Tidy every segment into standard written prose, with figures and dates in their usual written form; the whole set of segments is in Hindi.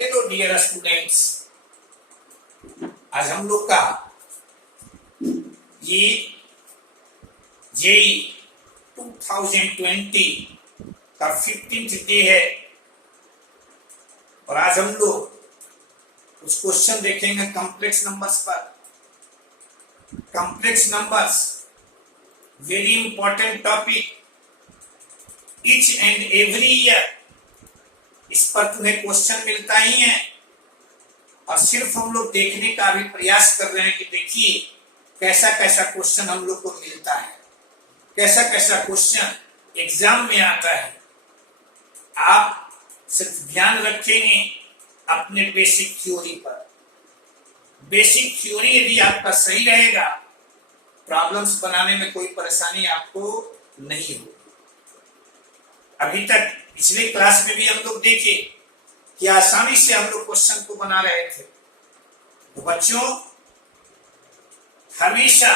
हेलो डियर स्टूडेंट्स, आज हम लोग का ये जेई 2020 का 15th डे है और आज हम लोग कुछ क्वेश्चन देखेंगे कॉम्प्लेक्स नंबर्स पर। Complex numbers very important topic, each and every year इस पर तुम्हें क्वेश्चन मिलता ही है और सिर्फ हम लोग देखने का भी प्रयास कर रहे हैं कि देखिए कैसा कैसा क्वेश्चन हम लोग को मिलता है, कैसा कैसा क्वेश्चन एग्जाम में आता है। आप सिर्फ ध्यान रखेंगे अपने बेसिक थ्योरी पर। बेसिक थ्योरी यदि आपका सही रहेगा, प्रॉब्लम्स बनाने में कोई परेशानी आपको नहीं होगी। अभी तक पिछले क्लास में भी हम लोग देखे कि आसानी से हम लोग क्वेश्चन को बना रहे थे। तो बच्चों, हमेशा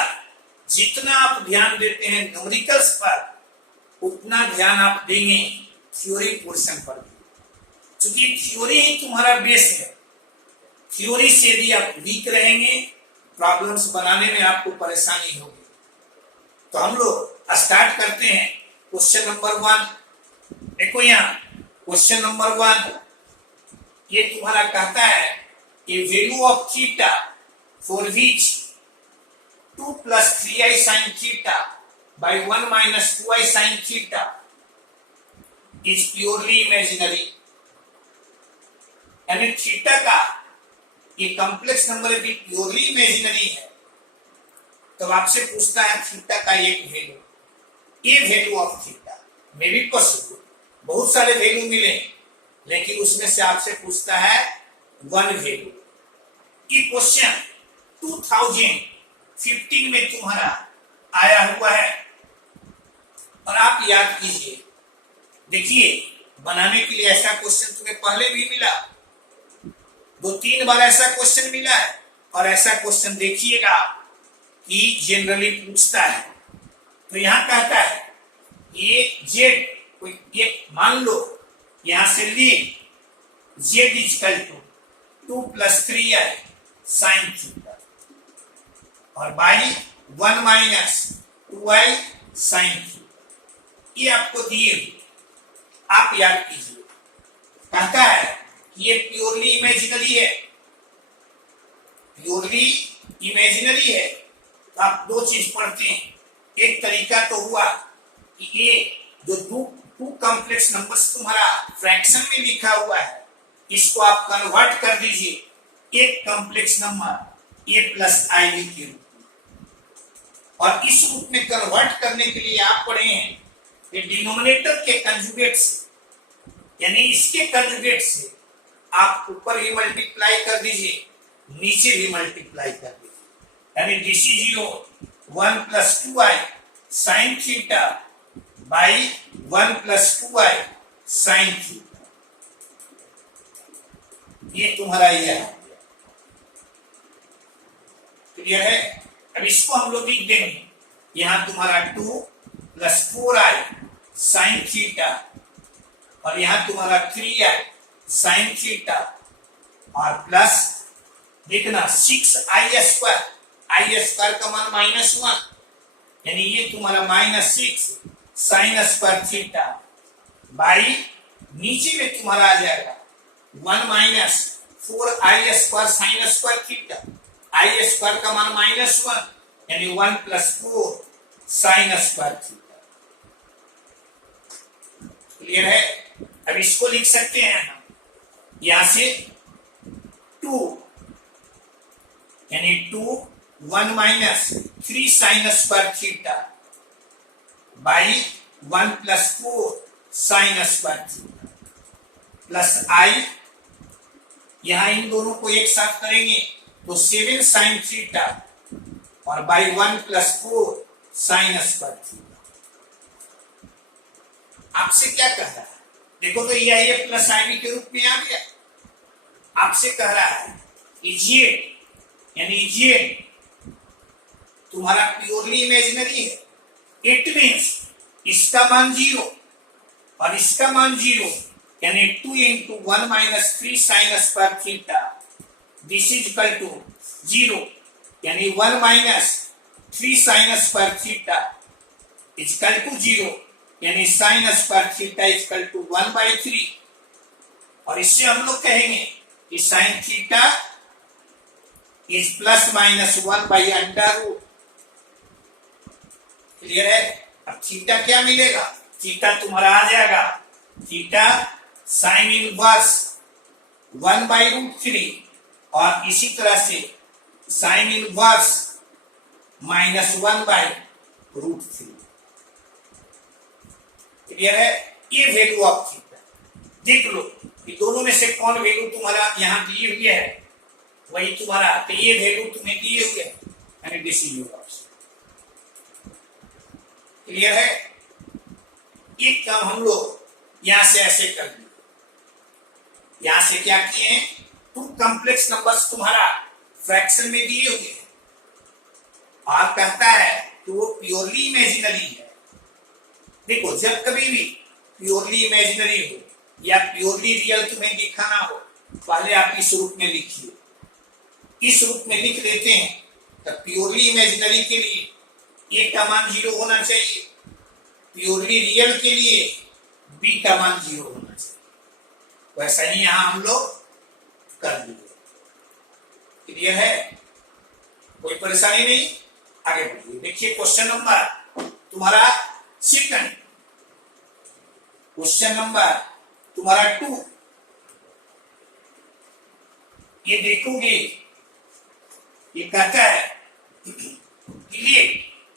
जितना आप ध्यान देते हैं न्यूमेरिकल्स पर, उतना ध्यान आप देंगे थ्योरी पोर्शन पर भी, क्योंकि थ्योरी ही तुम्हारा बेस है। थ्योरी से यदि आप वीक रहेंगे, प्रॉब्लम्स बनाने में आपको परेशानी होगी। तो हम लोग स्टार्ट करते हैं क्वेश्चन नंबर 1। देखो यहाँ क्वेश्चन नंबर 1 ये तुम्हारा कहता है कि value of theta for which 2 + 3i sin theta by 1 - 2i sin theta is purely imaginary. यानी थीटा का ये कॉम्प्लेक्स नंबर भी प्योरली इमेजिनरी है। तो आपसे पूछता है थीटा का एक वैल्यू, ये value of theta may be possible, बहुत सारे वैल्यू मिले, लेकिन उसमें से आपसे पूछता है 1 वैल्यू। ये क्वेश्चन 2015 में तुम्हारा आया हुआ है और आप याद कीजिए। देखिए, बनाने के लिए ऐसा क्वेश्चन तुम्हें पहले भी मिला, 2-3 बार ऐसा क्वेश्चन मिला है। और ऐसा क्वेश्चन देखिएगा कि जनरली पूछता है। तो यहां कहता है ये जेड कोई एक मान लो, यहां से ले Z equal to 2 + 3i sin theta और बाई 1 - 2i sin थीटा, ये आपको दिए, आप याद कीजिए। कहता है कि ये प्योरली इमेजिनरी है, प्योरली इमेजिनरी है। तो आप दो चीज पढ़ते हैं। एक तरीका तो हुआ कि ये जो टू कॉम्प्लेक्स नंबर्स तुम्हारा फ्रैक्शन में लिखा हुआ है, इसको आप कन्वर्ट कर दीजिए एक कॉम्प्लेक्स नंबर a + iv के रूप में। और इस रूप में कन्वर्ट करने के लिए आप पढ़े हैं कि डिनोमिनेटर के कंजुगेट से, यानी इसके कंजुगेट से आप ऊपर भी मल्टीप्लाई कर दीजिए, नीचे भी मल्टीप्लाई कर दीजिए। यानी this is your 1 + 2i sin theta by 1 + 2i sin theta, ये तुम्हारा यह है। क्लियर है? अब इसको हम लोग लिख देंगे। यहां तुम्हारा 2 + 4i sin थीटा और यहां तुम्हारा 3i sin थीटा और प्लस देखना 6i² i² का मान -1, यानी ये तुम्हारा -6 sin² थीटा बाई नीचे में तुम्हारा आ जाएगा 1 - 4i² sin² थीटा, i² का मान -1, यानी 1 + 4 sin² थीटा। क्लियर है? अब इसको लिख सकते हैं हम यहां से 2, यानी 1 - 3 sin² theta by 1 + 4 sin² theta plus i, यहां इन दोनों को एक साथ करेंगे तो 7 sin थीटा और बाई 1 + 4 sin² थीटा। आपसे क्या कह रहा है? देखो तो यह प्लस iv के रूप में आ गया। आपसे कह रहा है जेड, यानी जेड तुम्हारा प्योरली इमेजिनरी है। इट मीन्स इसका मान 0 और इसका मान 0, यानी 2 into 1 minus 3 sin square theta, this is equal to 0, यानी 1 minus 3 sin square theta is equal to 0, यानी sin square theta is equal to 1 by 3। और इससे हम लोग कहेंगे कि sin theta is plus minus 1 by under root। Clear है? अब थीटा क्या मिलेगा? थीटा तुम्हारा आ जाएगा थीटा साइन इनवर्स 1 by √3 और इसी तरह से साइन इनवर्स -1 by √3। क्लियर है? ये वैल्यू ऑफ थीटा देख लो कि दोनों में से कौन वैल्यू तुम्हारा यहां दिए हुए है, वही तुम्हारा, तो ये वैल्यू तुम्हें दिए हुए है, यानी this is your option. Clear है? एक काम हम लोग यहां से ऐसे कर दिए, यहां से क्या किए, टू कॉम्प्लेक्स नंबर्स तुम्हारा फ्रैक्शन में दिए हुए हैं और कहता है कि वो प्योरली इमेजिनरी है। देखो जब कभी भी प्योरली इमेजिनरी हो या प्योरली रियल तुम्हें दिखाना हो, पहले आप इस रूप में लिखिए, इस रूप में लिख देते हैं। तो प्योरली इमेजिनरी के लिए ए का मान 0 होना चाहिए, प्योरली रियल के लिए बी का मान 0 होना चाहिए। वैसा ही यहां हम लोग कर दिए। क्लियर है? कोई परेशानी नहीं, आगे बढ़िए। देखिए क्वेश्चन नंबर तुम्हारा सेकंड, क्वेश्चन नंबर तुम्हारा 2। ये देखोगे, ये कहता है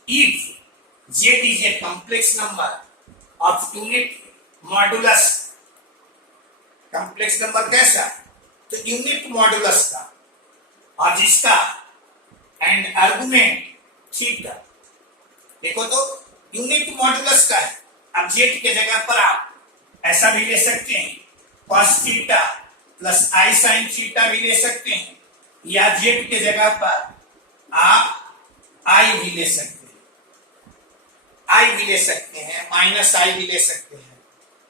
if z is a complex number of unit modulus, complex number कैसा? तो यूनिट मॉडुलस का, और जिसका एंड आर्गुमेंट थीटा। देखो तो यूनिट मॉडुलस का है। अब जेड के जगह पर आप ऐसा भी ले सकते हैं, cos theta plus i sin theta भी ले सकते हैं, या जेड के जगह पर आप i भी ले सकते हैं, i भी ले सकते हैं, माइनस i भी ले सकते हैं,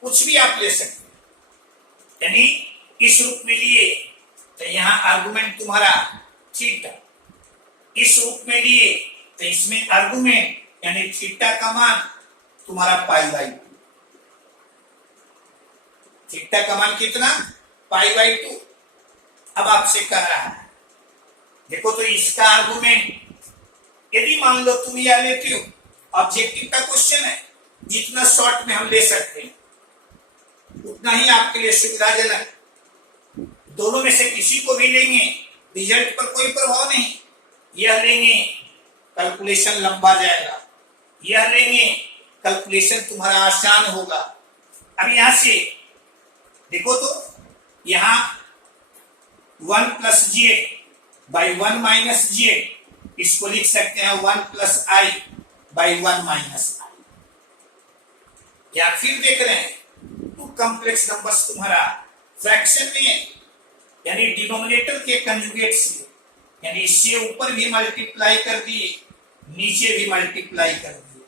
कुछ भी आप ले सकते हैं। यानी इस रूप में लिए तो यहाँ आर्गुमेंट तुम्हारा थीटा, इस रूप में लिए तो इसमें आर्गुमेंट यानी थीटा का मान तुम्हारा π/2। थीटा का मान कितना? π/2। अब आपसे कह रहा है, देखो तो इसका आर्गुमेंट, यदि मान लो तुम यह लेते हो, ऑब्जेक्टिव का क्वेश्चन है, जितना शॉर्ट में हम ले सकते हैं उतना ही आपके लिए सुविधाजनक। दोनों में से किसी को भी लेंगे रिजल्ट पर कोई प्रभाव नहीं, यह लेंगे कैलकुलेशन लंबा जाएगा, यह लेंगे कैलकुलेशन तुम्हारा आसान होगा। अब यहां से देखो तो यहां 1 + j by 1 - j, इसको लिख सकते हैं 1 + i by 1 - i। या फिर देख रहे हैं टू कॉम्प्लेक्स नंबर्स तुम्हारा फ्रैक्शन में, यानी डिनोमिनेटर के कंजुगेट से, यानी इससे ऊपर भी मल्टीप्लाई कर दिए, नीचे भी मल्टीप्लाई कर दिए,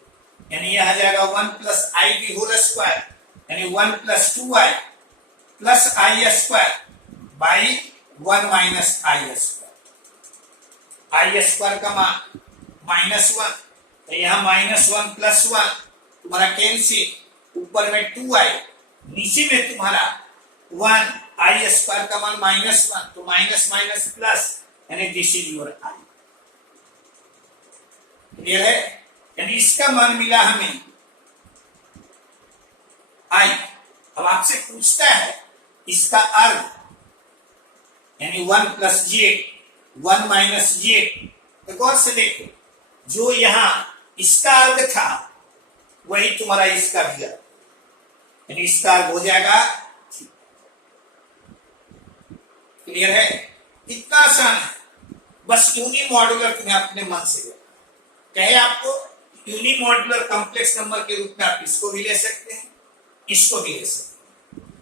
यानी यह आ जाएगा 1 + i की होल स्क्वायर, यानी 1 + 2i + i² by 1 - i²। i² का मान -1, तो यहाँ -1 + 1 तुम्हारा कैंसिल, ऊपर में 2i, नीचे में तुम्हारा 1, i² का मान -1, तो माइनस माइनस प्लस, यानी this is your i। Clear है? यानी इसका मान मिला हमें i। अब आपसे पूछता है इसका अर्ग, यानी 1 + j 1 - j। तो गौर से देखो, जो यहां इसका अर्ग था वही तुम्हारा इसका भी अर्ग, यानी इसका अर्ग हो जाएगा। क्लियर है? इतना आसान है, बस यूनि मॉड्यूलर तुम्हें अपने मन से कहे आपको यूनि मॉड्यूलर कॉम्प्लेक्स नंबर के रूप में आप इसको भी ले सकते हैं, इसको भी ले सकते हैं।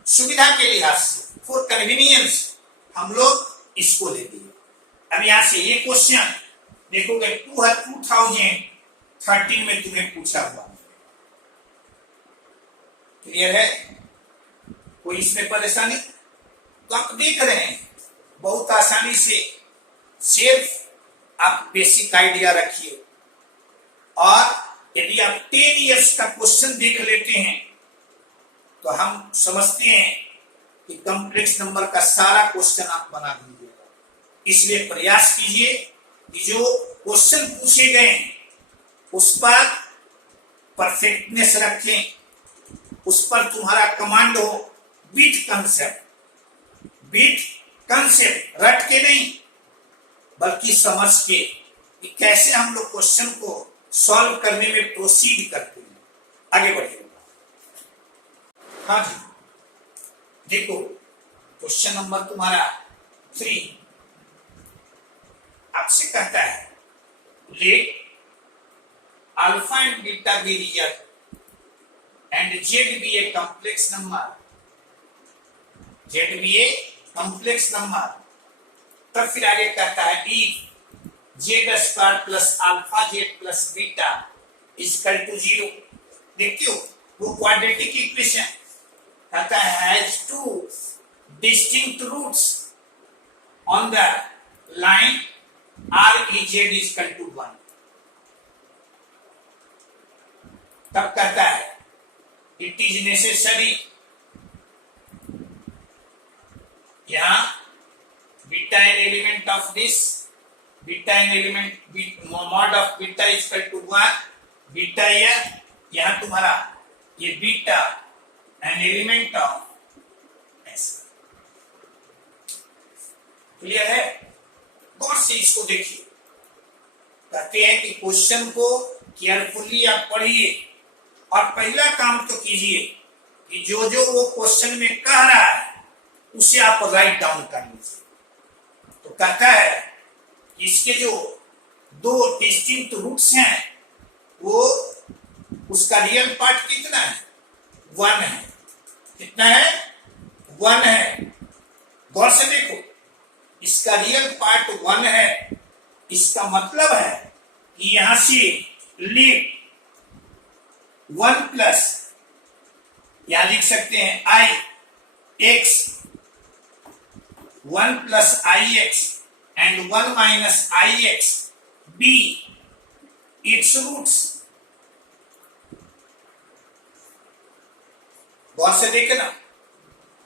सुविधा के लिहाज से, फॉर कन्वीनियंस, हम लोग इसको ले दिए। अब यहां से ये क्वेश्चन देखोगे 2013 में तुम्हें पूछा हुआ। क्लियर है? कोई इसमें परेशानी? तो आप देख रहे हैं बहुत आसानी से, सिर्फ आप बेसिक आइडिया रखिए और यदि आप 10 इयर्स का क्वेश्चन देख लेते हैं तो हम समझते हैं कि कॉम्प्लेक्स नंबर का सारा क्वेश्चन आप बना दीजिएगा। इसलिए प्रयास कीजिए कि जो क्वेश्चन पूछे गए हैं उस पर परफेक्टनेस रखें, उस पर तुम्हारा कमांड हो। बीट कंसेप्ट रट के नहीं बल्कि समझ के कि कैसे हम लोग क्वेश्चन को सॉल्व करने में प्रोसीड करते हैं। आगे बढ़िए। हाँ जी, देखो क्वेश्चन नंबर तुम्हारा 3 आपसे कहता है let alpha and beta be real and Z be a complex number, Z be a complex number. तब फिर आगे कहता है if Z square plus alpha Z plus beta equal to 0। देखियो वो क्वाड्रेटिक इक्वेशन कहता है has two distinct roots on the line R E Z equal to 1। तब कहता है इट इज नेसेसरी, यहां beta an element of this, beta an element mod of beta equal to 1, beta यहां तुम्हारा ये beta an element of S. Clear है? गौर से इसको देखिए। कहते हैं कि क्वेश्चन को केयरफुली आप पढ़िए और पहला काम तो कीजिए कि जो जो वो क्वेश्चन में कह रहा है उसे आप राइट डाउन कर लीजिए। तो कहता है इसके जो दो डिस्टिंक्ट रूट्स हैं वो उसका रियल पार्ट कितना है? 1 है। कितना है? 1 है। गौर से देखो, इसका रियल पार्ट 1 है। इसका मतलब है कि यहां से लिख 1 प्लस, यहां लिख सकते हैं I X, 1 plus I X and 1 minus I X be its roots. गौर से देखे ना,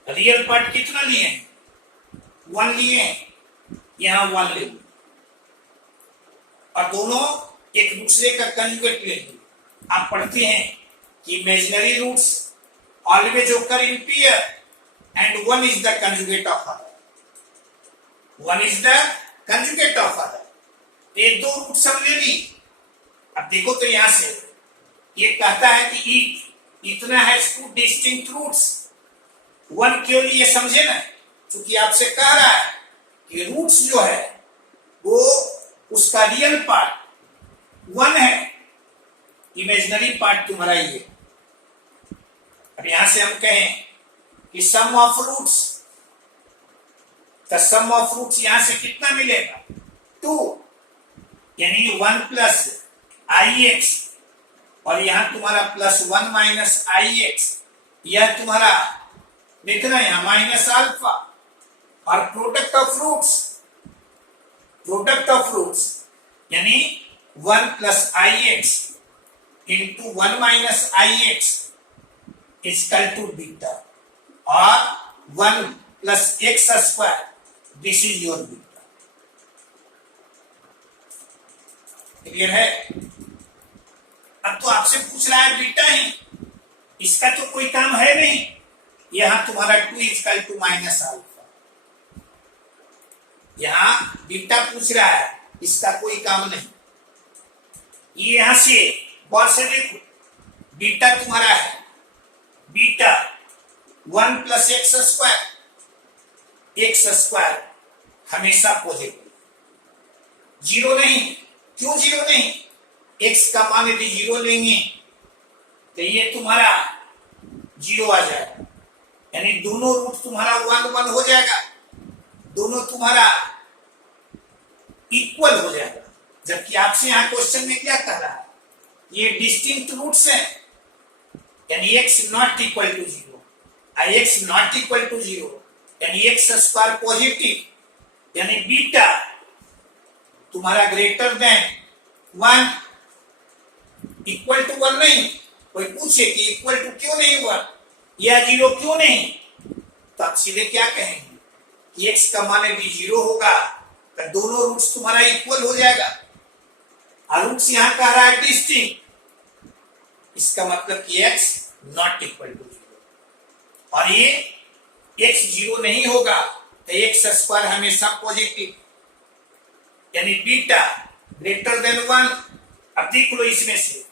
रियल पार्ट कितना लिए हैं? 1 लिए हैं, यहां 1 ले और दोनों एक दूसरे का कंजुगेट ले। आप पढ़ते हैं कि इमेजिनरी रूट्स ऑलवेज ओकर in pair and 1 is the conjugate of other, 1 is the conjugate of other. ये दो रूट्स हम ले ली। अब देखो तो यहां से ये कहता है कि इतना है टू डिस्टिंक्ट रूट्स। 1 क्यों लिए समझे ना, क्योंकि आपसे कह रहा है कि रूट्स जो है वो उसका रियल पार्ट 1 है, इमेजिनरी पार्ट तुम्हारा ये। अब यहां से हम कहें कि सम ऑफ रूट्स, तो सम ऑफ रूट्स यहां से कितना मिलेगा? 2, यानी 1 प्लस आई एक्स और यहां तुम्हारा प्लस 1 माइनस आई एक्स, यह तुम्हारा देखना यहां माइनस अल्फा और प्रोडक्ट ऑफ रूट्स यानी 1 plus I X into 1 minus I X equal to beta और 1 plus X square, this is your beta. Clear है? अब तो आपसे पूछ रहा है बीटा ही, इसका तो कोई काम है नहीं। यहां तुम्हारा 2 इक्वल टू माइनस अल्फा, यहां बीटा पूछ रहा है, इसका कोई काम नहीं। ये यहां से गौर से देखो, बीटा तुम्हारा है बीटा 1 प्लस एक्स स्क्वायर हमेशा पॉजिटिव, 0 नहीं। क्यों 0 नहीं? एक्स का मान यदि 0 लेंगे तो ये तुम्हारा 0 आ जाएगा, यानी दोनों रूट तुम्हारा 1 1 हो जाएगा, दोनों तुम्हारा इक्वल हो जाएगा। जबकि आपसे यहां क्वेश्चन में क्या कह रहा है? ये डिस्टिंक्ट रूट्स हैं, यानी x not equal to 0। x not equal to 0 यानी x स्क्वायर पॉजिटिव यानी बीटा तुम्हारा ग्रेटर देन 1 इक्वल टू 1 नहीं। कोई पूछे कि इक्वल टू क्यों नहीं 1 या 0 क्यों नहीं, तो आप सीधे क्या कहेंगे कि x का मान यदि 0 होगा तो दोनों रूट्स तुम्हारा इक्वल हो जाएगा। और रूट्स यहां कह रहा है डिस्टिंक्ट, इसका मतलब कि x नॉट इक्वल टू 0 और ये x 0 नहीं होगा तो x स्क्वायर हमेशा पॉजिटिव यानी बीटा ग्रेटर देन 1। अब देख लो इसमें से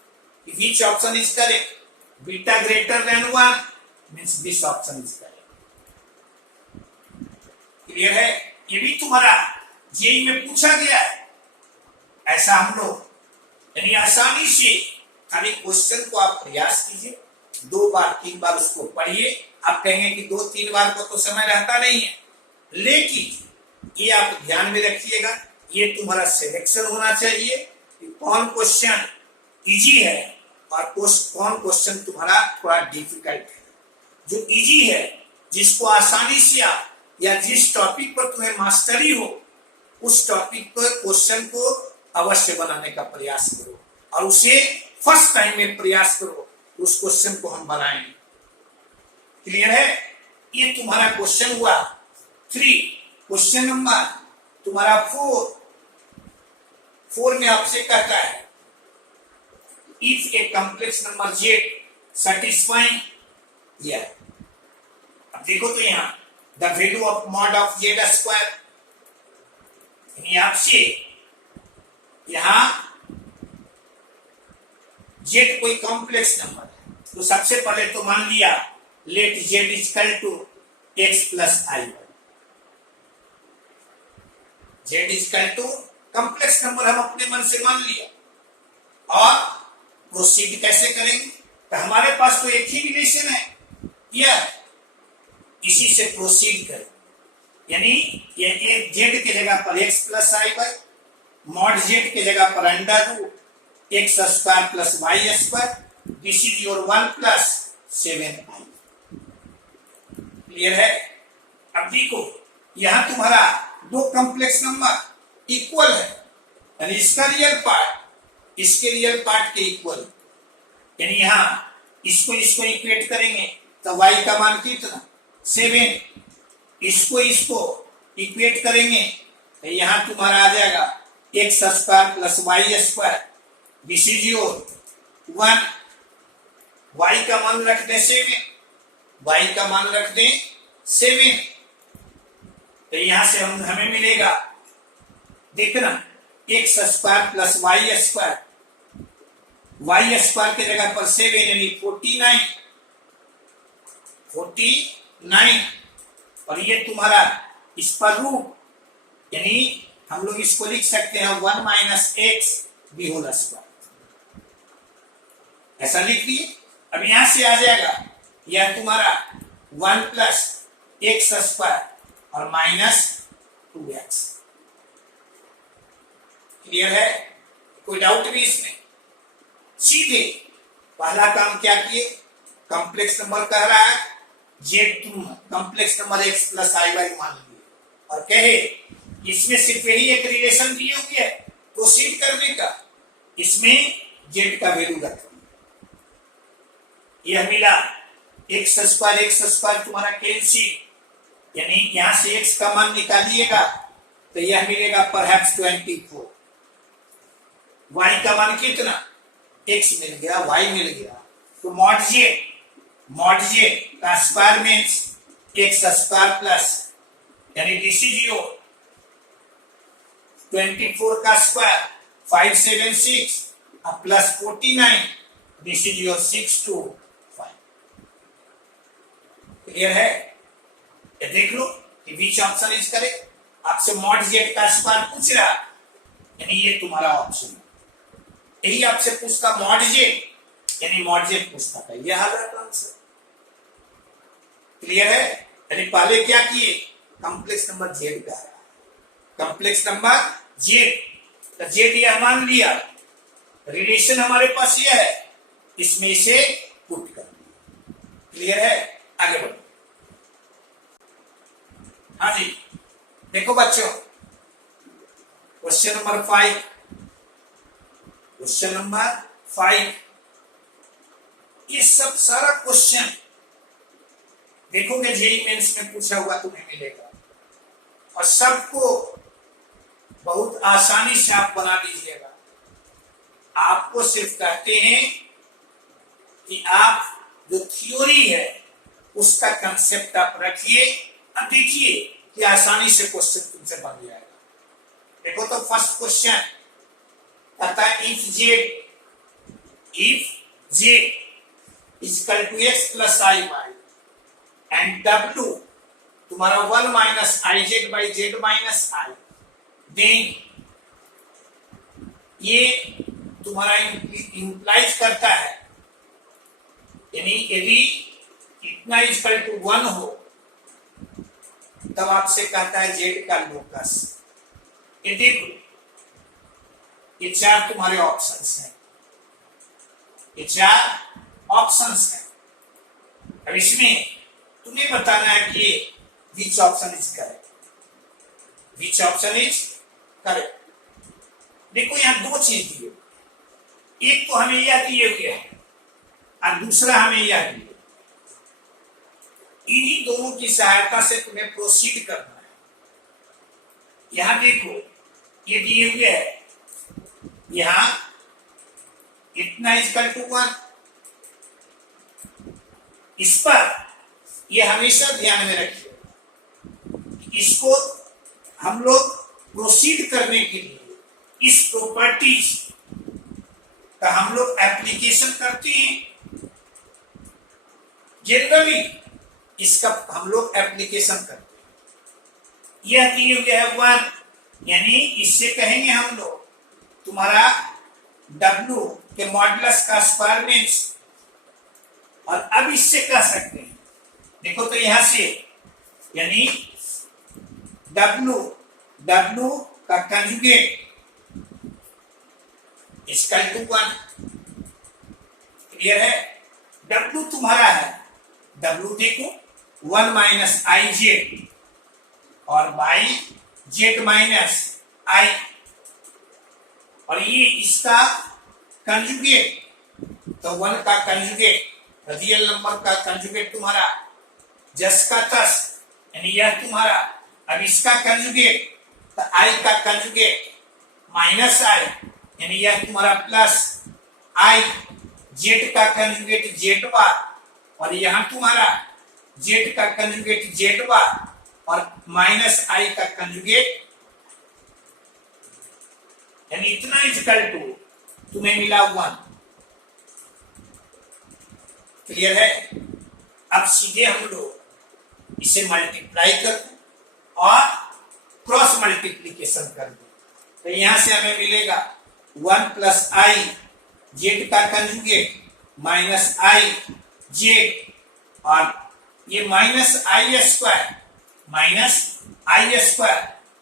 which option is correct, beta greater than 1 means this option is correct। Clear है? ये भी तुम्हारा जेई में पूछा गया है। ऐसा हम लोग यानी आसानी से खाली क्वेश्चन को आप प्रयास कीजिए, 2 बार 3 बार उसको पढ़िए। आप कहेंगे कि 2-3 बार को तो समय रहता नहीं है, लेकिन ये आप ध्यान में रखिएगा, ये तुम्हारा सिलेक्शन होना चाहिए कि कौन क्वेश्चन इजी है और कौन क्वेश्चन तुम्हारा थोड़ा डिफिकल्ट है। जो इजी है, जिसको आसानी से आप या जिस टॉपिक पर तुम्हें मास्टरी हो उस टॉपिक पर क्वेश्चन को अवश्य बनाने का प्रयास करो और उसे फर्स्ट टाइम में प्रयास करो, उस क्वेश्चन को हम बनाएंगे। क्लियर है? ये तुम्हारा क्वेश्चन हुआ 3। क्वेश्चन नंबर तुम्हारा 4 में आपसे कहता है if A complex number z satisfying yeah। अब देखो तो यहाँ the value of mod of z square, यानी आपसे यहाँ z कोई कॉम्प्लेक्स नंबर है, तो सबसे पहले तो मान लिया let z equal to x plus i। z equal to complex number हम अपने मन से मान लिया और प्रोसीड कैसे करेंगे, तो हमारे पास तो एक ही रिलेशन है, यह इसी से प्रोसीड करें। यानी ये z के जगह पर x plus I Y, mod z के जगह पर under root x square plus y square, this is your 1 plus 7i। Clear है? अब देखो यहां तुम्हारा 2 कॉम्प्लेक्स नंबर इक्वल है, यानी इसका रियल पार्ट इसके रियल पार्ट के इक्वल, यानी यहां इसको इक्वेट करेंगे तो y का मान कितना 7, इसको इक्वेट करेंगे तो यहां तुम्हारा आ जाएगा x square plus y square, this is your 1। y का मान रख दें 7, y का मान रख दें 7, तो यहां से हमें मिलेगा देखना x square plus y square, y square के जगह पर 7 यानी 49 और ये तुम्हारा इस पर रूट, यानी हम लोग इसको लिख सकते हैं 1 माइनस एक्स भी होल स्क्वायर, ऐसा लिख दिए। अब यहां से आ जाएगा यह तुम्हारा 1 प्लस एक्स स्क्वायर और माइनस 2x। क्लियर है? कोई डाउट भी इसमें? सीधे पहला काम क्या किए, कॉम्प्लेक्स नंबर कह रहा है z तुम complex number x plus I Y मान लिए और कहे इसमें सिर्फ यही एक रिलेशन दिए हुए है प्रोसीड करने का, इसमें z का वैल्यू रखो। यह मिला x स्क्वायर तुम्हारा कैंसिल, यानी यहां से x का मान निकालिएगा तो यह मिलेगा परहैप्स 24। y का मान कितना, x मिल गया y मिल गया, तो मॉड z का square means x square plus, यानी दिस इज योर 24 का स्क्वायर 576 और plus 49, this is your 625। Clear है? ये देख लो कि विच ऑप्शन इज करेक्ट। आपसे मॉड z का स्क्वायर पूछ रहा, यानी ये तुम्हारा ऑप्शन है। यही आपसे पूछता मॉड z, यानी मॉड z पूछता था, यह हाल है आंसर। क्लियर है? यानी पहले क्या किए, कॉम्प्लेक्स नंबर z का है, कॉम्प्लेक्स नंबर z, तो z यह मान लिया, रिलेशन हमारे पास यह है, इसमें इसे पुट कर दिया। क्लियर है? आगे बढ़ो। देखो बच्चों, क्वेश्चन नंबर 5, क्वेश्चन नंबर 5, ये सब सारा क्वेश्चन देखोगे जेईई मेंस में पूछा हुआ तुम्हें मिलेगा और सबको बहुत आसानी से आप बना लीजिएगा। आपको सिर्फ कहते हैं कि आप जो थ्योरी है उसका कंसेप्ट आप रखिए और देखिए कि आसानी से क्वेश्चन तुमसे बन जाएगा। देखो तो फर्स्ट क्वेश्चन कहता है if j is equal to x plus I y and w तुम्हारा 1 minus ij by z minus I, then ये तुम्हारा इंप्लाइज करता है, यानी यदि इतना इक्वल टू 1 हो तब आपसे कहता है z का लोकस। ये देखो, ये चार तुम्हारे ऑप्शंस हैं, ये चार ऑप्शंस हैं। अब इसमें तुम्हें बताना है कि which option is correct, which option is correct. देखो यहां दो चीज दिए, एक तो हमें यह दिए हुए है और दूसरा हमें यह दिए। इन्हीं दोनों की सहायता से तुम्हें प्रोसीड करना है। यहां देखो, ये दिए हुए है, यहां इतना इक्वल टू 1, इस पर ये हमेशा ध्यान में रखिए, इसको हम लोग प्रोसीड करने के लिए इस प्रॉपर्टीज का हम लोग एप्लीकेशन करते हैं। जनरली इसका हम लोग एप्लीकेशन करते हैं। यह दिए हुए है 1, यानी इससे कहेंगे हम लोग तुम्हारा W के मॉडुलस का स्क्वायर मीन्स, और अब इससे कह सकते हैं, देखो तो यहां से यानी W का कंजुगेट इक्वल टू 1। क्लियर है? W तुम्हारा है, W देखो 1 माइनस आई जेड और बाई जेड माइनस आई, और ये इसका कंजुगेट, तो 1 का कंजुगेट रियल नंबर का कंजुगेट तुम्हारा जस का तस, यानी यह तुम्हारा। अब इसका कंजुगेट तो आई का कंजुगेट माइनस आई, यानी यह तुम्हारा प्लस आई। जेड का कंजुगेट जेड बार, और यहां तुम्हारा जेड का कंजुगेट जेड बार और माइनस आई का कंजुगेट, यानी इतना इक्वल टू तुम्हें मिला 1। क्लियर है? अब सीधे हम लोग इसे मल्टीप्लाई कर दो और क्रॉस मल्टीप्लीकेशन कर दो, तो यहां से हमें मिलेगा 1 प्लस आई जेड का कंजुगेट माइनस आई जेड, और ये माइनस आई स्क्वायर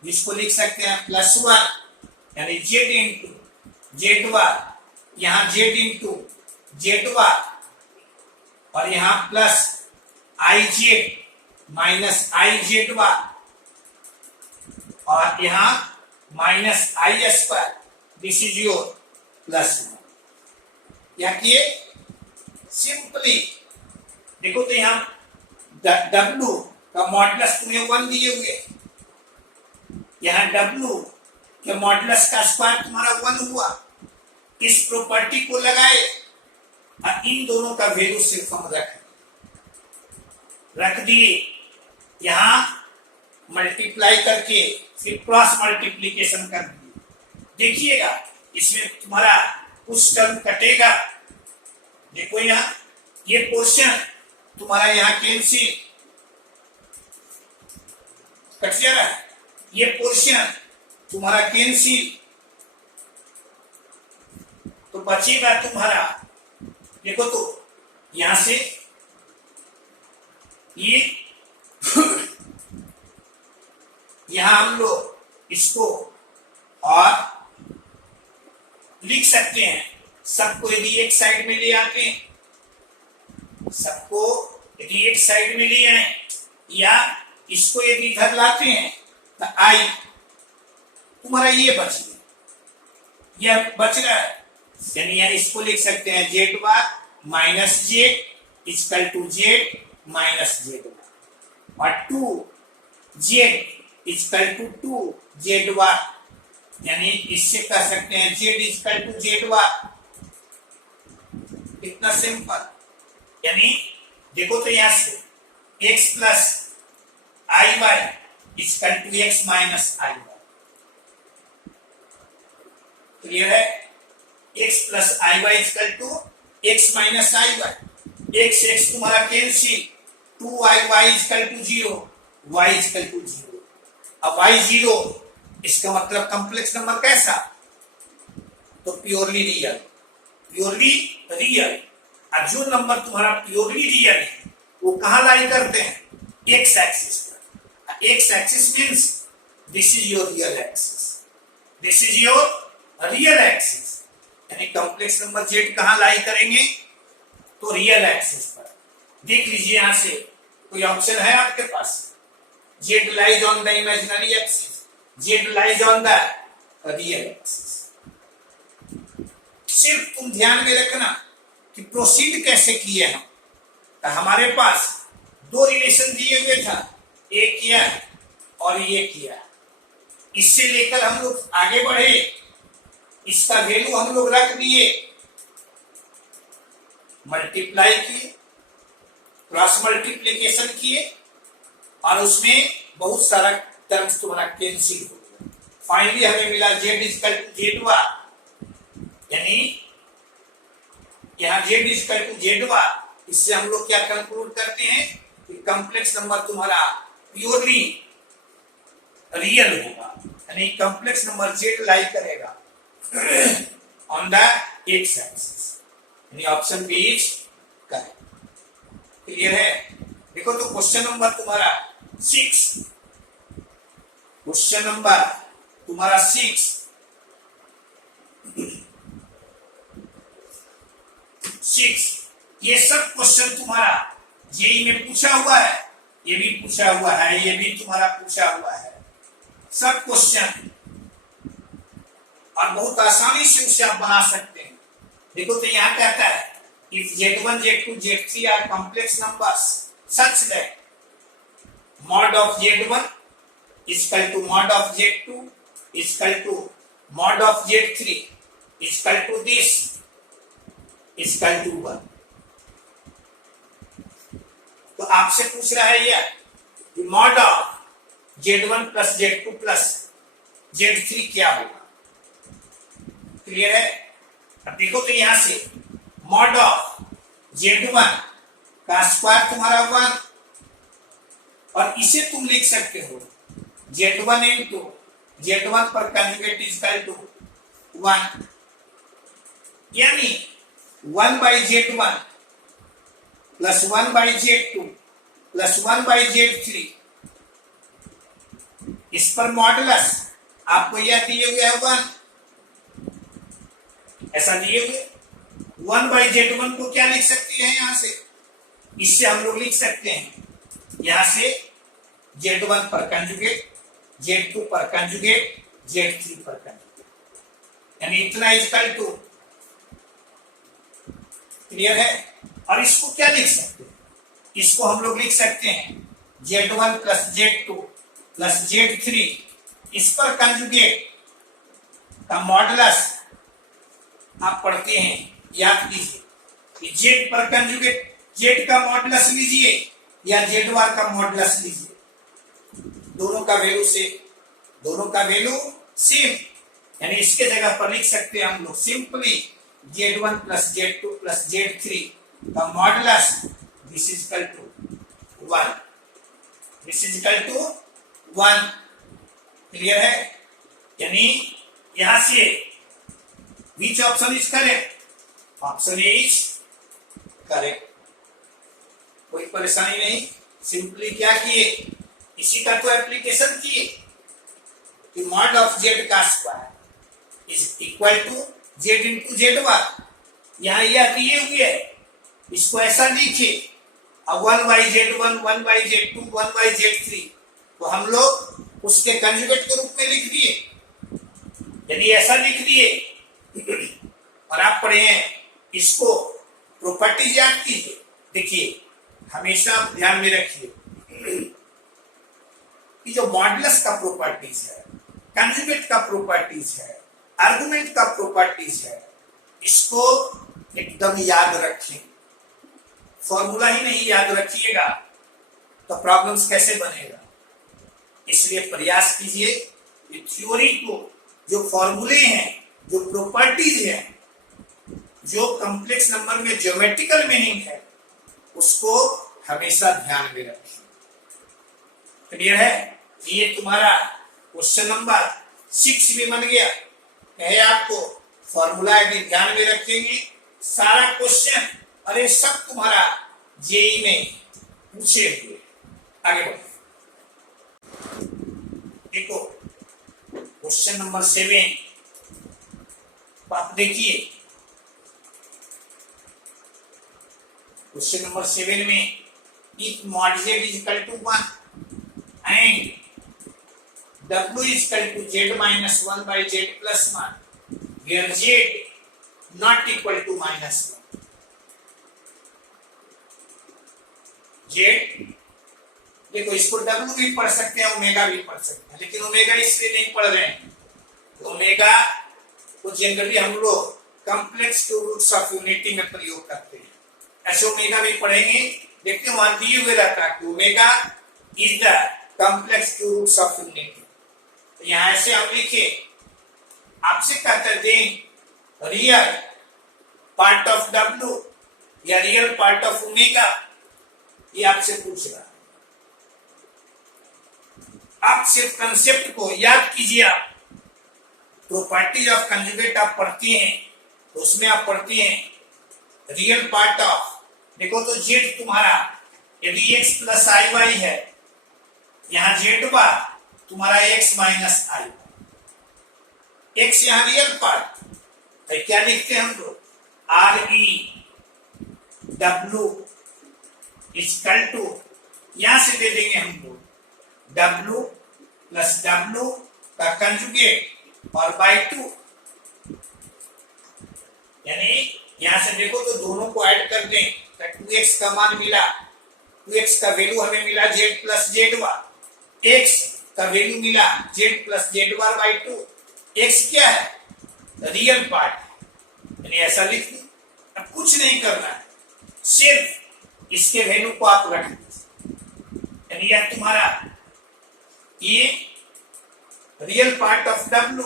जिसको लिख सकते हैं प्लस 1, यानी जेड इंटू जेड बार, यहां जेड इंटू जेड बार, और यहां plus I Z minus I Z bar, और यहां minus I square, this is your plus 1। या कि सिंपली देखो तो यहां W का मॉडुलस तुम्हें 1 दिए हुए, यहां W के मॉडुलस का स्क्वायर तुम्हारा 1 हुआ। इस प्रॉपर्टी को लगाए और इन दोनों का वैल्यू सिर्फ हम रख दिए, यहां मल्टीप्लाई करके फिर क्रॉस मल्टीप्लीकेशन कर दिए। देखिएगा इसमें तुम्हारा कुछ टर्म कटेगा। देखो यहां ये पोर्शन तुम्हारा यहां कैंसिल कट जा रहा है, ये पोर्शन तुम्हारा कैंसिल, तो बचेगा तुम्हारा, देखो तो यहां से ये यहां हम लोग इसको और लिख सकते हैं। सबको यदि एक साइड में ले आते हैं, सबको यदि एक साइड में ले आए, या इसको यदि इधर लाते हैं तो आई तुम्हारा ये बच गया, यह बच रहा है, यानी इसको लिख सकते हैं Z bar minus Z equal to Z minus Z bar, और 2 Z equal to 2 Z bar, यानी इससे कह सकते हैं Z equal to Z bar. इतना सिंपल, यानी देखो तो यहां से x plus I Y equal to X minus I Y, clear है? x plus I Y equal to X minus I Y, X X तुम्हारा cancel, 2i equal to 0, y equal to 0। अब y 0 इसका मतलब कॉम्प्लेक्स नंबर कैसा? तो प्योरली रियल, प्योरली रियल। और जो नंबर तुम्हारा प्योरली रियल है वो कहां लाई करते हैं? एक्स एक्सिस पर। X axis means this is your real axis, this is your real axis, यानी कॉम्प्लेक्स नंबर जेड कहां लाई करेंगे? तो रियल एक्सिस पर। देख लीजिए यहां से कोई ऑप्शन है आपके पास? Z lies on the imaginary axis, Z lies on the real axis. सिर्फ तुम ध्यान में रखना कि प्रोसीड कैसे किए हम। तो हमारे पास दो रिलेशन दिए हुए था, एक किया और ये किया, इससे लेकर हम लोग आगे बढ़े, इसका वैल्यू हम लोग रख दिए, मल्टीप्लाई किए, क्रॉस मल्टीप्लिकेशन किए, और उसमें बहुत सारा टर्म्स तुम्हारा कैंसिल हो गया। फाइनली हमें मिला जेड इक्वल टू जेड वा, यानी यहां जेड इक्वल टू जेड वा। इससे हम लोग क्या कंक्लूड करते हैं कि कॉम्प्लेक्स नंबर तुम्हारा प्योरली रियल होगा, यानी कॉम्प्लेक्स नंबर जेड लाई करेगा ऑन द एक्स एक्सिस, यानी option B is correct. Clear है? देखो तो क्वेश्चन नंबर तुम्हारा 6, क्वेश्चन नंबर तुम्हारा 6 ये सब क्वेश्चन तुम्हारा जेई में पूछा हुआ है, ये भी पूछा हुआ है, ये भी तुम्हारा पूछा हुआ है, सब क्वेश्चन, और बहुत आसानी से उसे आप बना सकते हैं। देखो तो यहाँ कहता है if z1 z2 z3 are complex numbers such that mod of z1 is equal to mod of z2 is equal to mod of z3 is equal to this is equal to 1। तो आपसे पूछ रहा है यह कि mod of z1 plus z2 plus z3 क्या होगा? क्लियर है? अब देखो तो यहां से मॉड ऑफ z1 का स्क्वायर तुम्हारा 1, और इसे तुम लिख सकते हो z1 इंटू z1 पर कंजुगेट इक्वल टू 1, यानी 1 by z1 plus 1 by z2 plus 1 by z3, इस पर मॉडुलस आपको यह दिए हुए है 1, ऐसा दिए हुए 1 by z1 को क्या लिख सकते हैं? यहां से इससे हम लोग लिख सकते हैं, यहां से z1 पर कंजुगेट, z2 पर कंजुगेट, z3 पर कंजुगेट, यानी इतना इक्वल टू। क्लियर है? और इसको क्या लिख सकते हैं? इसको हम लोग लिख सकते हैं z1 plus z2 plus z3, इस पर कंजुगेट का मॉडुलस आप पढ़ते हैं, याद कीजिए कि जेड पर कंजुगेट, जेड का मॉडुलस लीजिए या जेड बार का मॉडुलस लीजिए, दोनों का वैल्यू सेम, दोनों का वैल्यू सेम, यानी इसके जगह पर लिख सकते हैं हम लोग simply z1 plus z2 plus z3 का modulus this is equal to 1, this is equal to 1। Clear है? यानी यहां से which option is correct? Option is correct। कोई परेशानी नहीं, सिंपली क्या किए, इसी का तो एप्लीकेशन किए कि मॉड ऑफ जेड का square is equal to Z into Z bar. यहाँ यह दिए हुए है, इसको ऐसा लिखिए, अब 1 by z1 1 by z2 1 by z3, तो हम लोग उसके कंजुगेट के रूप में लिख दिए। यदि ऐसा लिख दिए और आप पढ़े हैं इसको प्रॉपर्टीज याद कीजिए। देखिए हमेशा आप ध्यान में रखिए कि जो मॉडुलस का प्रॉपर्टीज है, कंजुगेट का प्रॉपर्टीज है, आर्गुमेंट का प्रॉपर्टीज है, इसको एकदम याद रखें। फॉर्मूला ही नहीं याद रखिएगा तो प्रॉब्लम्स कैसे बनेगा। इसलिए प्रयास कीजिए कि थ्योरी को, जो फॉर्मूले हैं, जो प्रॉपर्टीज हैं, जो कॉम्प्लेक्स नंबर में ज्योमेट्रिकल मीनिंग है, उसको हमेशा ध्यान में रखें। क्लियर है? ये तुम्हारा क्वेश्चन नंबर 6 भी बन गया। कहे आपको फॉर्मूला यदि ध्यान में रखेंगे सारा क्वेश्चन, अरे सब तुम्हारा जेई में पूछे हुए। आगे बढ़ो, देखो क्वेश्चन नंबर 7 आप देखिए। क्वेश्चन नंबर 7 में if mod z is equal to 1 and w is equal to z minus 1 by z plus 1 where z not equal to minus 1, z देखो इसको w भी पढ़ सकते हैं, ओमेगा भी पढ़ सकते हैं, लेकिन ओमेगा इसलिए नहीं पढ़ रहे हैं। ओमेगा को जनरली हम लोग complex two roots of unity में प्रयोग करते हैं। ऐसे ओमेगा भी पढ़ेंगे, देखते हैं वहां दिए हुए रहता है कि omega is the complex two roots of unity. तो यहां ऐसे हम लिखे, आपसे कहते हैं रियल पार्ट ऑफ w या रियल पार्ट ऑफ ओमेगा, ये आपसे पूछ रहा है। आप सिर्फ कंसेप्ट को याद कीजिए। आप प्रॉपर्टीज ऑफ कंजुगेट आप पढ़ते हैं तो उसमें आप पढ़ते हैं रियल पार्ट ऑफ, देखो तो z तुम्हारा यदि x प्लस आई वाई है, यहाँ z बार तुम्हारा x माइनस आई, x यहाँ रियल पार्ट तो क्या लिखते हैं हम लोग, R E W equal to, यहां से दे देंगे हम लोग w प्लस w का कंजुगेट और बाई 2, यानी यहां से देखो तो दोनों को ऐड कर दें तो 2x का मान मिला, 2x का वैल्यू हमें मिला z प्लस जेड बार, x का वैल्यू मिला z plus Z bar by 2। x क्या है, रियल पार्ट, यानी ऐसा लिख दो। अब कुछ नहीं करना है, सिर्फ इसके वैल्यू को आप रख दीजिए, यानी यह तुम्हारा ये रियल पार्ट ऑफ w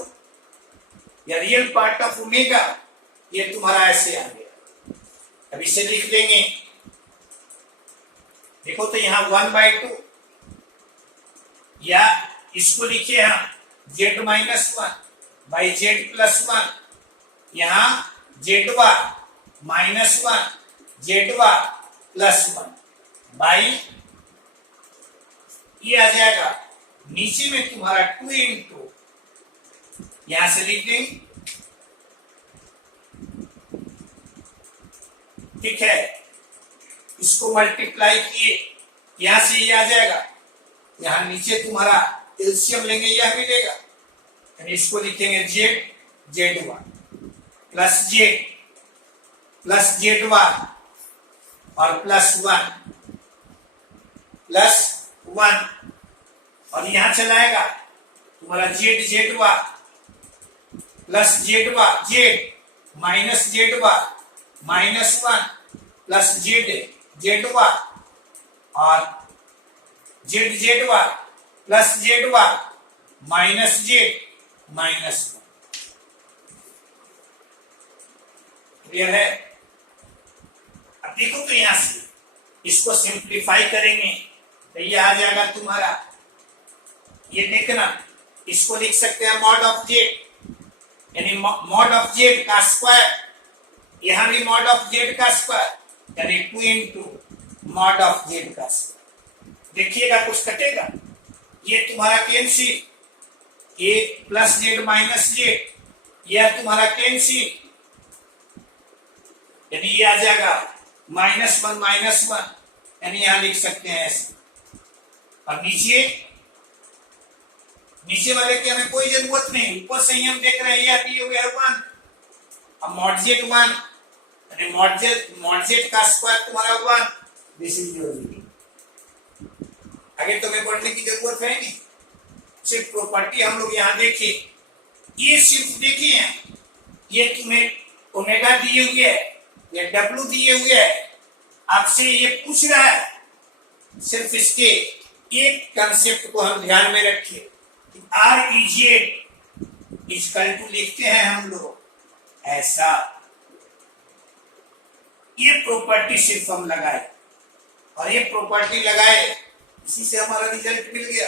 या रियल पार्ट ऑफ ओमेगा, ये तुम्हारा ऐसे आ गया। अब इसे लिख देंगे, देखो तो यहाँ 1/2 या इसको लिखे हम z minus 1 by Z plus 1, यहाँ Z bar minus 1 Z bar plus 1 by, ये आ जाएगा नीचे में तुम्हारा 2 इंटू, यहां से लिख देंगे, ठीक है। इसको मल्टीप्लाई किए, यहां से ये आ जाएगा, यहां नीचे तुम्हारा एलसीएम लेंगे, यह मिलेगा, यानी इसको लिखेंगे Z Z one plus Z one और प्लस 1 और यहां चलाएगा तुम्हारा जेड जेड बार प्लस जेड बार Z minus Z bar minus 1 plus Z Z bar और जेड जेड बार plus Z bar minus Z minus 1। Clear है? अब देखो तो यहां से इसको सिंप्लीफाई करेंगे तो ये आ जाएगा तुम्हारा, ये देखना, इसको लिख सकते हैं मॉड ऑफ जेड, यानी मॉड ऑफ जेड का स्क्वायर, यहां भी मॉड ऑफ जेड का स्क्वायर, यानी 2 इंटू मॉड ऑफ जेड का स्क्वायर। देखिएगा कुछ कटेगा, ये तुम्हारा कैंसिल, ये प्लस जेड माइनस जेड, यह तुम्हारा कैंसिल, यानी ये आ जाएगा -1 यानी यहां लिख सकते हैं ऐसे, और नीचे नीचे वाले की हमें कोई जरूरत नहीं, ऊपर से ही हम देख रहे हैं यह दिए हुए है 1। अब मॉडजेट 1 यानी मॉडजेट का स्क्वायर तुम्हारा 1, दिस इज योर रीडिंग। आगे तुम्हें पढ़ने की जरूरत है नहीं, सिर्फ प्रॉपर्टी हम लोग यहाँ देखे। ये सिर्फ देखिए, ये तुम्हें ओमेगा दिए हुए है, ये डब्ल्यू दिए हुए है, आपसे ये पूछ रहा है, सिर्फ इसके एक कंसेप्ट को हम ध्यान में रखिए। आर इजेड इजकल टू लिखते हैं हम लोग ऐसा, ये प्रॉपर्टी सिर्फ हम लगाए और ये प्रॉपर्टी लगाए, इसी से हमारा रिजल्ट मिल गया।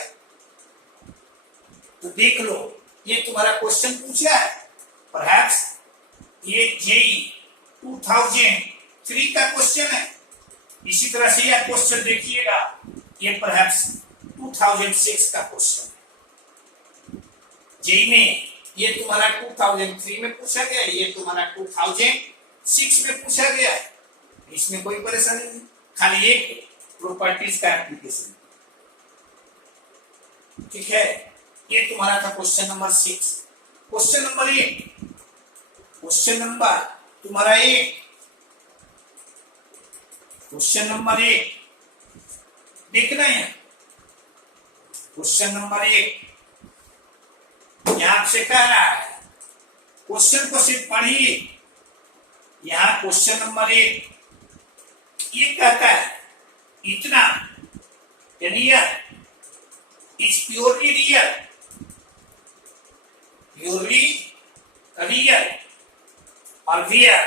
तो देख लो, ये तुम्हारा क्वेश्चन पूछा है, परहैप्स ये जेई 2003 का क्वेश्चन है। इसी तरह से यह क्वेश्चन देखिएगा, ये परहैप्स 2006 का क्वेश्चन है। जेई में ये तुम्हारा 2003 में पूछा गया, ये तुम्हारा 2006 में पूछा गया है। इसमें कोई परेशानी नहीं, खाली एक प्रॉपर्टीज का एप्लीकेशन। ठीक है, ये तुम्हारा था question number 6। Question number 8, question number तुम्हारा 1, क्वेश्चन नंबर 1 देखना है। क्वेश्चन नंबर 1 यहां से कह रहा है, क्वेश्चन को सिर्फ पढ़िए। यहां क्वेश्चन नंबर 1 ये कहता है इतना, यानी is purely real, purely real, और वेयर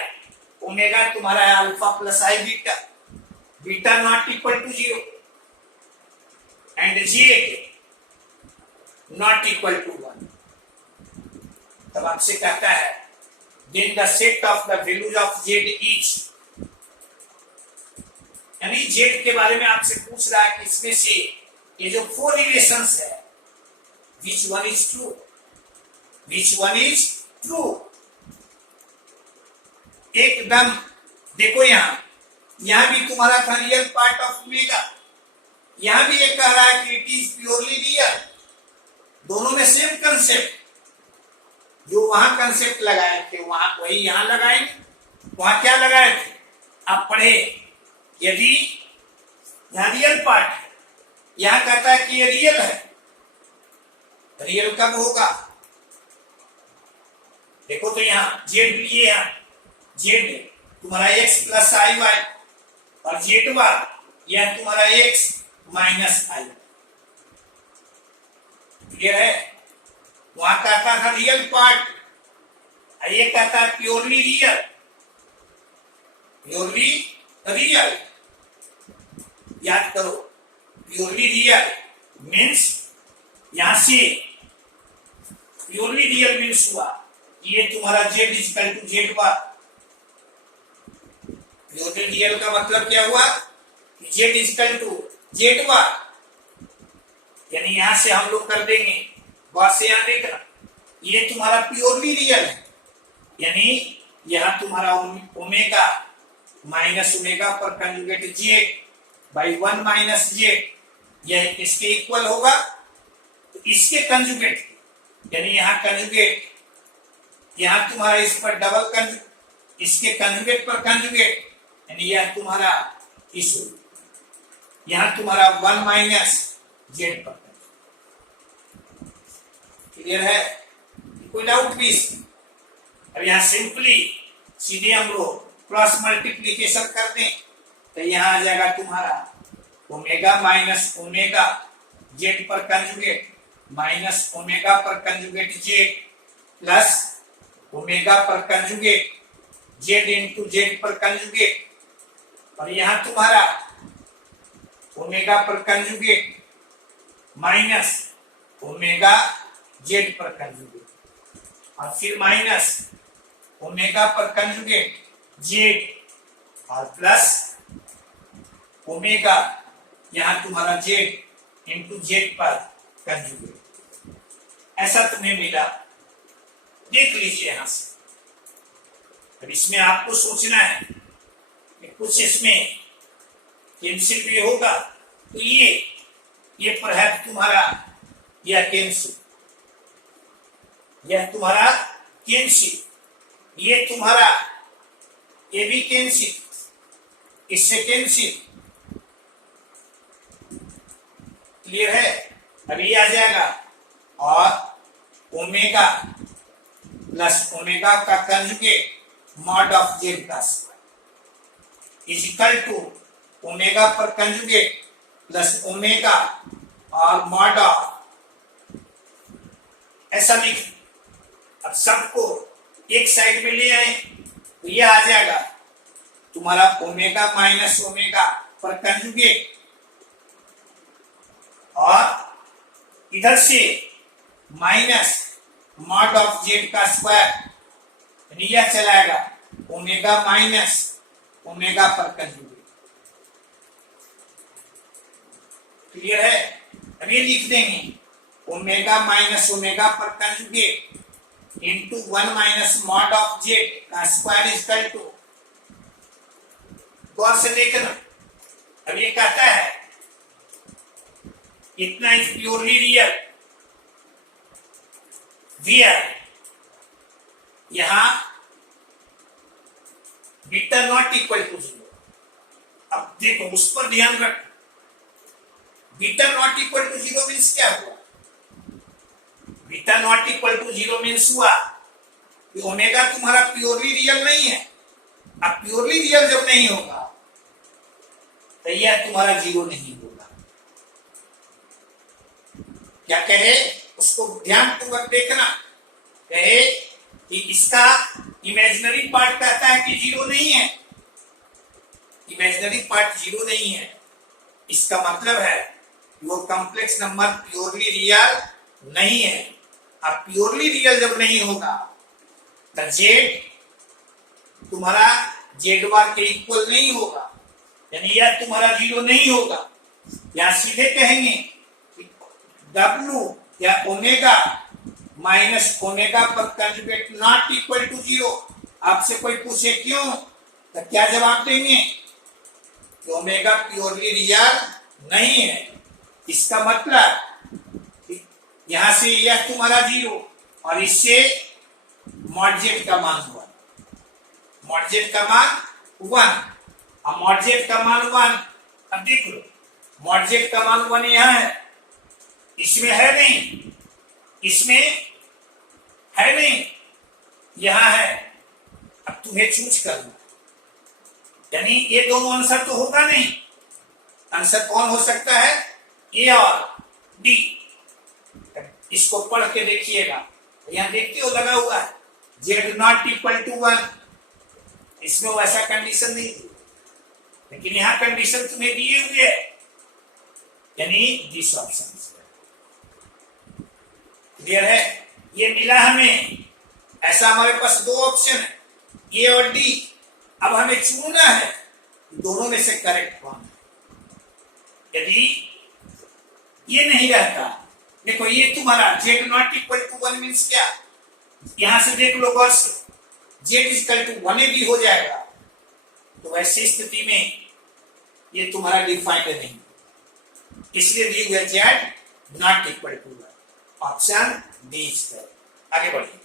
ओमेगा तुम्हारा है alpha plus I beta, beta not equal to 0 and Z not equal to 1। तब आपसे कहता है then the set of the values of Z is, यानी जेड के बारे में आपसे पूछ रहा है कि इसमें से ये जो 4 रिलेशंस है, which one is true, which one is true। एकदम देखो, यहां भी तुम्हारा था रियल पार्ट ऑफ ओमेगा, यहां भी ये कह रहा है कि इट इज प्योरली रियल। दोनों में सेम कंसेप्ट, जो वहां कंसेप्ट लगाए थे वहां वही यहां लगाएंगे। वहां क्या लगाए थे आप पढ़े, यदि यहां रियल पार्ट है, यहां कहता है कि ये रियल है, रियल कब होगा, देखो तो यहां जेड लिए, यहां जेड तुम्हारा x प्लस आई वाई और जेड वाई यह तुम्हारा x माइनस आई। क्लियर है, वहां कहता था रियल पार्ट, ये कहता है प्योरली रियल, प्योरली रियल। याद करो, प्योरली रियल मीन्स यहां से प्योरली रियल मीन्स हुआ ये तुम्हारा Z equal to Z Y. Purely real का मतलब क्या हुआ, Z equal to Z Y, यानी यहां से हम लोग कर देंगे बस से यहां देखना, ये तुम्हारा प्योरली रियल है, यानी यहां तुम्हारा ओमेगा माइनस ओमेगा पर conjugate Z by 1 minus Z, यह इसके इक्वल होगा। तो इसके कंजुगेट, यानी यहां कंजुगेट, यहां तुम्हारा इस पर डबल कंजुगेट, इसके कंजुगेट पर कंजुगेट, यानी यह तुम्हारा इस, यहां तुम्हारा 1 माइनस जेड पर। क्लियर है, कोई डाउट भी इसमें? अब यहां सिंपली सीधे हम लोग क्रॉस मल्टीप्लीकेशन कर दें तो यहां आ जाएगा तुम्हारा ओमेगा माइनस ओमेगा जेड पर कंजुगेट माइनस ओमेगा पर कंजुगेट जेड प्लस ओमेगा पर कंजुगेट जेड इंटू जेड पर कंजुगेट, और यहां तुम्हारा ओमेगा पर कंजुगेट माइनस ओमेगा जेड पर कंजुगेट, और फिर माइनस ओमेगा पर कंजुगेट जेड और प्लस ओमेगा यहां तुम्हारा जेड इंटू जेड पर कंजुगेट। ऐसा तुम्हें मिला, देख लीजिए यहां से। अब इसमें आपको सोचना है कि कुछ इसमें कैंसिल भी होगा, तो ये परहैप्स तुम्हारा यह कैंसिल, यह तुम्हारा कैंसिल, ये तुम्हारा ये भी कैंसिल, इससे कैंसिल। क्लियर है? अभी आ जाएगा और ओमेगा प्लस ओमेगा का कंजुगेट मॉड ऑफ जेड का square is equal to omega पर कंजुगेट प्लस ओमेगा और मॉड ऑफ, ऐसा लिख। अब सबको एक साइड में ले आए तो यह आ जाएगा तुम्हारा ओमेगा माइनस ओमेगा पर कंजुगेट, और इधर से माइनस मॉड ऑफ जेड का स्क्वायर, यह चलाएगा ओमेगा माइनस ओमेगा पर कंजुगेट। क्लियर है? अभी लिख देंगे ओमेगा माइनस ओमेगा पर conjugate into 1 minus mod of Z का स्क्वायर इज इक्वल टू, गौर से देखना। अब ये कहता है इतना इज प्योरली रियल वियर यहां बीटा नॉट इक्वल टू 0। अब देखो उस पर ध्यान रख, beta not equal to 0 means क्या हुआ? Beta not equal to 0 means हुआ कि ओमेगा तुम्हारा प्योरली रियल नहीं है। अब प्योरली रियल जब नहीं होगा तो यह तुम्हारा 0 नहीं होगा। क्या कहे? उसको ध्यान पूर्वक देखना। कहे कि इसका इमेजिनरी पार्ट कहता है कि 0 नहीं है, इमेजिनरी पार्ट 0 नहीं है। इसका मतलब है वो कॉम्प्लेक्स नंबर प्योरली रियल नहीं है। अब प्योरली रियल जब नहीं होगा तो जेड तुम्हारा जेड बार के इक्वल नहीं होगा, यानी यह तुम्हारा 0 नहीं होगा। या सीधे कहेंगे कि W या ओमेगा माइनस ओमेगा पर कंजुगेट नॉट इक्वल टू 0। आपसे कोई पूछे क्यों तो क्या जवाब देंगे? कि ओमेगा प्योरली रियल नहीं है। इसका मतलब यहां से यह तुम्हारा 0 और इससे मॉड जेड का मान 1, मॉड जेड का मान 1, और मॉड जेड का मान 1। अब देख लो मॉड जेड का मान 1 यहां है, इसमें है नहीं, इसमें है नहीं, यहां है। अब तुम्हें चूज करना, यानी ये दोनों आंसर तो होगा नहीं। आंसर कौन हो सकता है? ए और डी। इसको पढ़ के देखिएगा, यहां देखते हो लगा हुआ है जेड नॉट इक्वल टू 1। इसमें वैसा कंडीशन नहीं थी, लेकिन यहां कंडीशन तुम्हें दिए हुए है, यानी दिस ऑप्शन। क्लियर है? ये मिला हमें। ऐसा हमारे पास दो ऑप्शन है, ए और डी। अब हमें चुनना है दोनों में से करेक्ट कौन है। यदि ये नहीं रहता, देखो ये तुम्हारा Z not equal to 1 means क्या? यहां से देख लो गौर से, जेड इक्वल टू 1 भी हो जाएगा, तो ऐसी स्थिति में ये तुम्हारा डिफाइंड नहीं, इसलिए दी हुआ Z not equal to 1। Option D is correct. आगे बढ़िए।